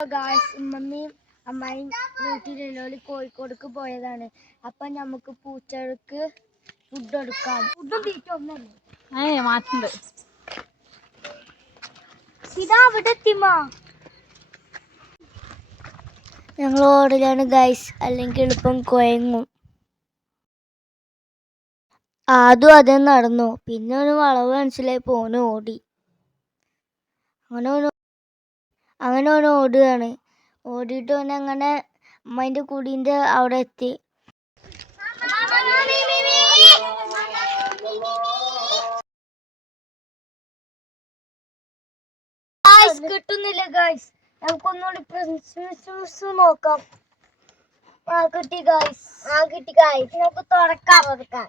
Guys ഉമ്മമ്മയും അമ്മായും വീട്ടിലുള്ളവര് കോഴിക്കോടക്ക് പോയതാണ്. അപ്പൊ നമുക്ക് പൂച്ചകൾക്ക് ഫുഡ് എടുക്കാം. ഫുഡും തീറ്റ ഒന്നല്ലേ ഏ മാറ്റുണ്ട് ഇതാ അവിടെ എത്തിമാ ഞങ്ങൾ ഓടലാണ് ഗൈസ് അല്ലെങ്കിൽ എളുപ്പം കുഴങ്ങും. ആദ്യം അതേ നടന്നു. പിന്നെ ഒരു വളവ് മനസ്സിലായി പോന് ഓടി. അങ്ങനെ അങ്ങനെ ഓൻ ഓടുകയാണ്. ഓടിയിട്ട് ഓൻ അങ്ങനെ അമ്മേന്റെ കുടീന്റെ അവിടെ എത്തി. ഗായ്സ് കിട്ടുന്നില്ല ഗായ്സ് നമുക്കൊന്നുകൂടി പ്രിൻസസ് നോക്കാം. ആ കിട്ടി ഗായ്സ് ആ കിട്ടി ഗായ്സ് നമുക്ക് തുറക്കാം. തുറക്കാം.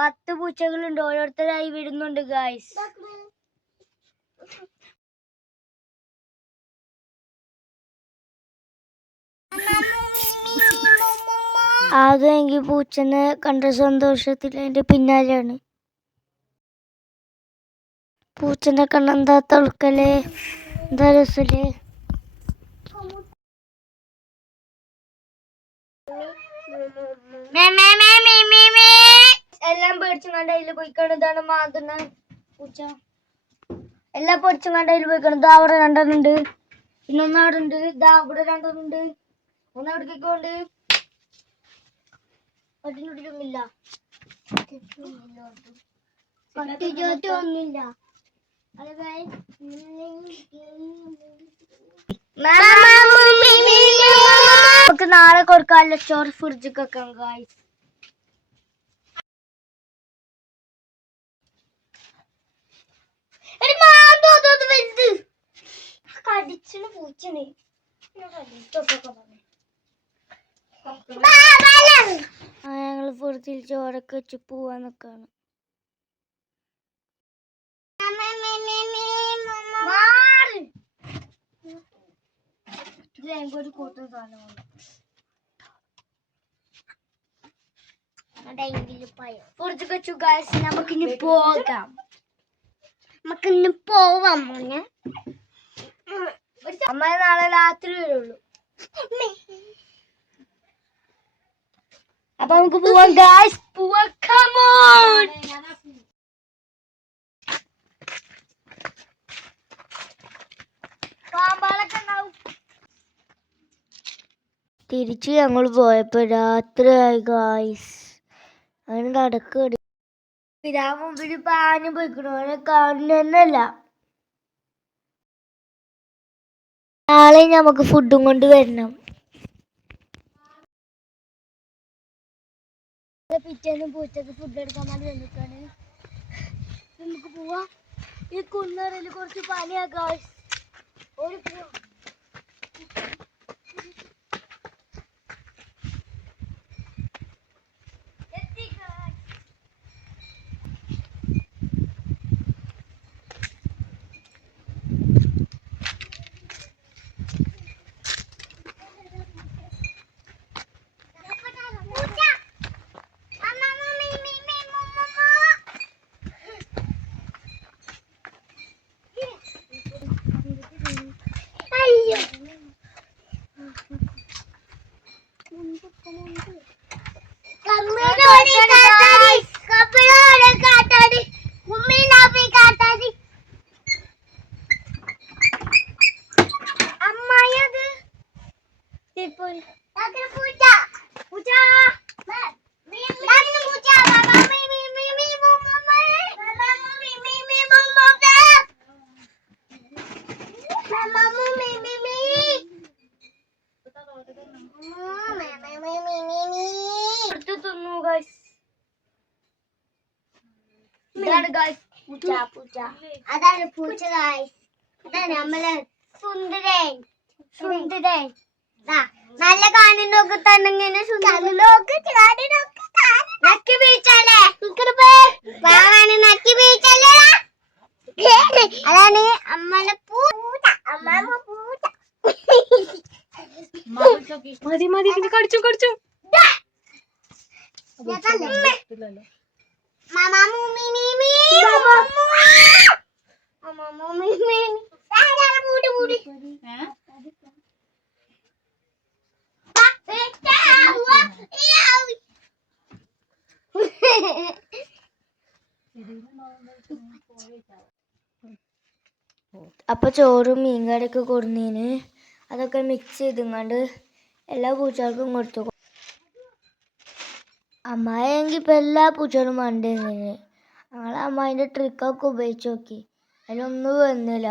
പത്ത് പൂച്ചകളുണ്ട്. ഓരോരുത്തരായി വിടുന്നുണ്ട് ഗായ്സ് അതെങ്കിൽ പൂച്ചനെ കണ്ട സന്തോഷത്തിൽ അതിന്റെ പിന്നാലെയാണ്. പൂച്ചനെ കണ്ട എന്താ തളുക്കലേ? എന്താ രസല്ലേ എല്ലാം പേടിച്ചും കണ്ട അതിൽ പോയിക്കാണ് ഇതാണ് മാതുന്ന പൂച്ച. എല്ലാം പേടിച്ചും കണ്ട അതിൽ പോയിക്കാണ് ഇതാ അവിടെ രണ്ടെണ്ണുണ്ട്. പിന്നെ ഒന്ന് അവിടെ ഉണ്ട് ഇതാ അവിടെ രണ്ടെണ്ണുണ്ട് ഒന്ന് അവിടേക്കുണ്ട് പട്ടിനുള്ളിലൊന്നുമില്ല പട്ടിജോറ്റൊന്നുമില്ല നമുക്ക് നാളെ കൊടുക്കാമല്ലോ ചോറ് ഫ്രിഡ്ജ് വെക്കാം ഗായ്സ് കടിച്ചിന് പൂച്ചന് ഞങ്ങൾ ഫ്രിഡ്ജിൽ ചോറൊക്കെ വെച്ച് പോവാൻ നിക്കാണ്. ഒരു കൂട്ടം സാധനമാണ് ഫ്രിഡ്ജ് വെച്ചു ഗായ്സ് നമുക്കിനി പോകാം. നമുക്കിന്ന് പോവാം മോനെ. അമ്മ നാളെ രാത്രി വരുള്ളൂ. അപ്പൊ നമുക്ക് പോവാം ഗായ്സ് പോവാം. കമോൺ തിരിച്ച് ഞങ്ങൾ പോയപ്പോ രാത്രിയായി ഗായ്സ് അങ്ങനെ നടക്കടി. പിതാവ് മുമ്പിൽ പാഞ്ഞു പോയിക്കണു. അവനെ കാണുന്നല്ല നാളെ നമുക്ക് ഫുഡും കൊണ്ട് വരണം. പിറ്റേന്ന് പൂച്ചക്ക് ഫുഡ് എടുക്കാൻ വേണ്ടി വന്നിട്ടാണ് നമുക്ക് പോവാ. ഈ കുന്നറിൽ കുറച്ച് പനിയാക്കാം ഒരു കമ്പ്യൂട്ടർ പൂച്ച. അതാണ് പൂച്ച ഗൈസ് അതാണ് നമ്മളെ സുന്ദരൻ. സുന്ദരൻ. ദാ, നല്ല കാണിനൊക്കെ തന്നെ ഇങ്ങനെ നക്കി വീഴ്ചല്ലേ പാവാണ് നക്കി. വീഴ്ചല്ലേ അതാണ് അമ്മയുടെ പൂച്ച അമ്മ പൂച്ച. മതി മതി കടിച്ചു കടിച്ചു. അപ്പൊ ചോറും മീൻകറിയൊക്കെ കൊടുന്നതിന് അതൊക്കെ മിക്സ് ചെയ്തുങ്ങാണ്ട് എല്ലാ പൂച്ചകൾക്കും കൊടുത്തു. അമ്മായെങ്കിൽ ഇപ്പം എല്ലാ പൂച്ചകളും മണ്ടേന്ന് ഞങ്ങൾ അമ്മായിന്റെ ട്രിക്കൊക്കെ ഉപയോഗിച്ച് നോക്കി. അതിലൊന്നും വന്നില്ല.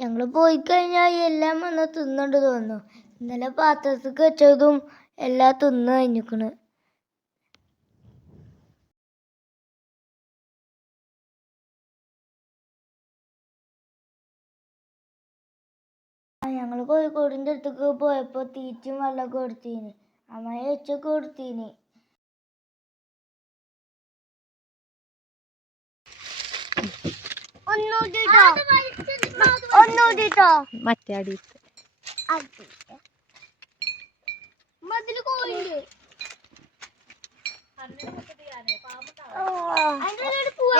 ഞങ്ങൾ പോയി കഴിഞ്ഞാൽ എല്ലാം വന്ന് തിന്നുണ്ട് തോന്നുന്നു. ഇന്നലെ പാത്രത്തിൽ വെച്ചതും എല്ലാം തിന്നു കഴിഞ്ഞിക്കണ്. ഞങ്ങൾ കോഴിക്കോടിന്റെ അടുത്തേക്ക് പോയപ്പോൾ തീറ്റും വെള്ളമൊക്കെ കൊടുത്തീന്. അമ്മായി വെച്ചൊക്കെ കൊടുത്തീന്. മറ്റേ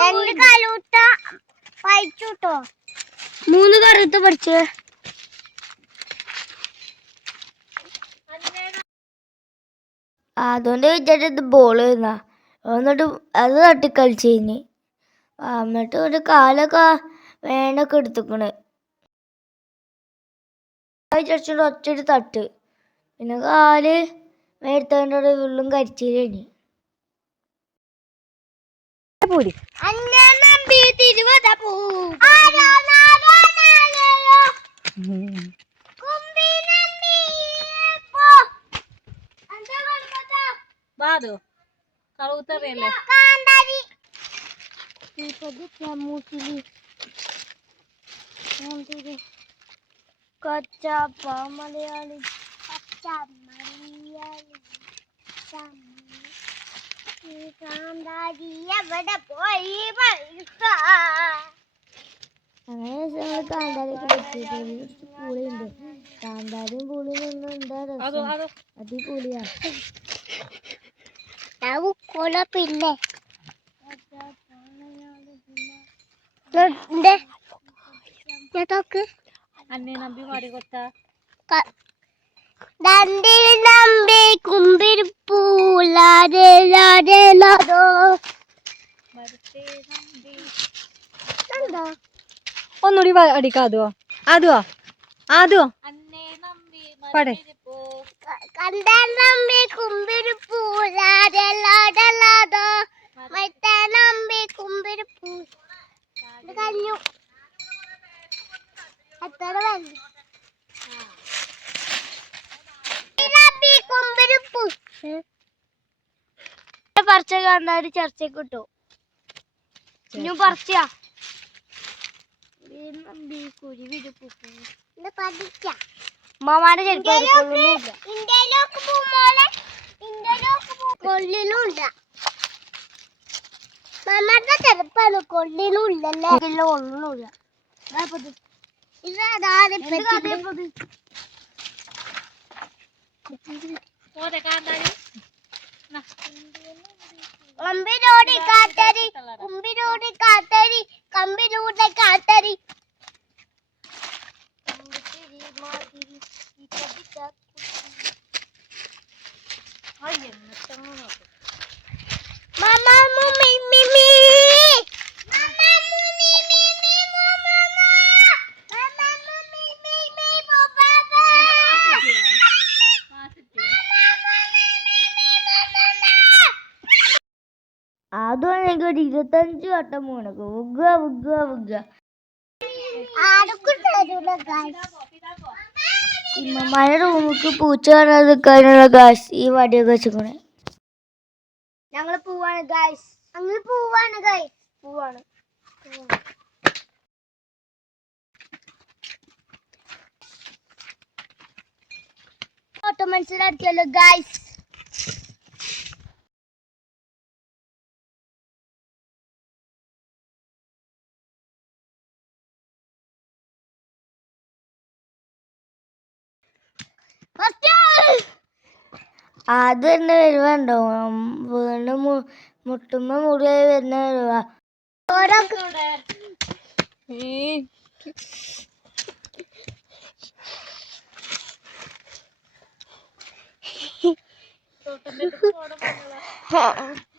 രണ്ട് കാലൂട്ട പഴിച്ചുട്ടോ. മൂന്ന് കറുത്ത് പഠിച്ചേ. അതുകൊണ്ട് വിചാരിച്ചത് ബോൾ എന്നാ എന്നിട്ട് അത് തട്ടിക്കളിച്ച് കഴിഞ്ഞ് എന്നിട്ട് ഒരു കാലൊക്കെ വേണൊക്കെ എടുത്തുക്കണ്. വിചാരിച്ചോണ്ട് ഒറ്റ തട്ട്. പിന്നെ കാൽ മേടുത്തോണ്ട് ഉള്ളും കരിച്ചില്ലേനി പൂരി ബാതു കളൂത്തറിയല്ലേ കച്ചപ്പ മലയാളി കച്ച മലയാളി കാന്താരി എവിടെ പോയി അങ്ങനെ ഞങ്ങൾ കാന്താരിയൊക്കെ വെച്ചിട്ട് പുളിയുണ്ട് കാന്താരിയും പുളിയും ഒന്നും എന്താ അതോ രസം അതോ അടിപൊളിയാ കൊല പിന്നെ ചേട്ടോക്ക് അന്നെ നമ്പി കുമ്പിൽ കൊത്ത ദണ്ടിൽ നമ്പി. ഒന്നുകൂടി അടിക്കാതോ അതോ അതോ പാടെ. കണ്ടാൻ നമ്പി കുമ്പിരിപ്പൂലാരോ മറ്റേ നമ്പി കുമ്പിരിപ്പൂ ഇത് കഴിഞ്ഞു. എത്ര കുമ്പിരിപ്പൂ പറിച്ച കാന്താരി ചർച്ചയ്ക്ക് കിട്ടും ഇനിയും പറിച്ചാ മാമാന്റെ ചെരുപ്പ് കൊള്ളിലുണ്ട് മാമാന്റെ ചെരുപ്പാണ്. കൊള്ളിലുണ്ടല്ലേ ഒന്നുമില്ല കമ്പിലൂടെ കാത്തരി കമ്പിലൂടെ കാത്തരി Mama mumi mimi. Mama mumi mimi mama. Mama mumi mimi papa. അതും ഒരു ഇരുപത്തഞ്ച് വട്ടം പോണക്ക് ഉഗ്ഗ ഉഗ്ഗ ഉഗ്ഗ ഇമ്മമാരുടെ റൂമിക്ക് പൂച്ച കാണാതെ നിൽക്കാനുള്ള കാശ് ഈ വടിയൊക്കെ വെച്ചിക്കണേ. ഞങ്ങൾ പോവാണ് ഗായ്സ് ഞങ്ങൾ പോവാണ് ഗായ്സ് പോവാണ്. ഓട്ടോ മനസ്സിലാക്കിയല്ലോ ഗൈസ് അത് തന്നെ വരുവാണ്ടോ വീണ്ടും മു- മുട്ടുമ്പോ മുറിയായി വരുന്ന വരുവ. ഓരോ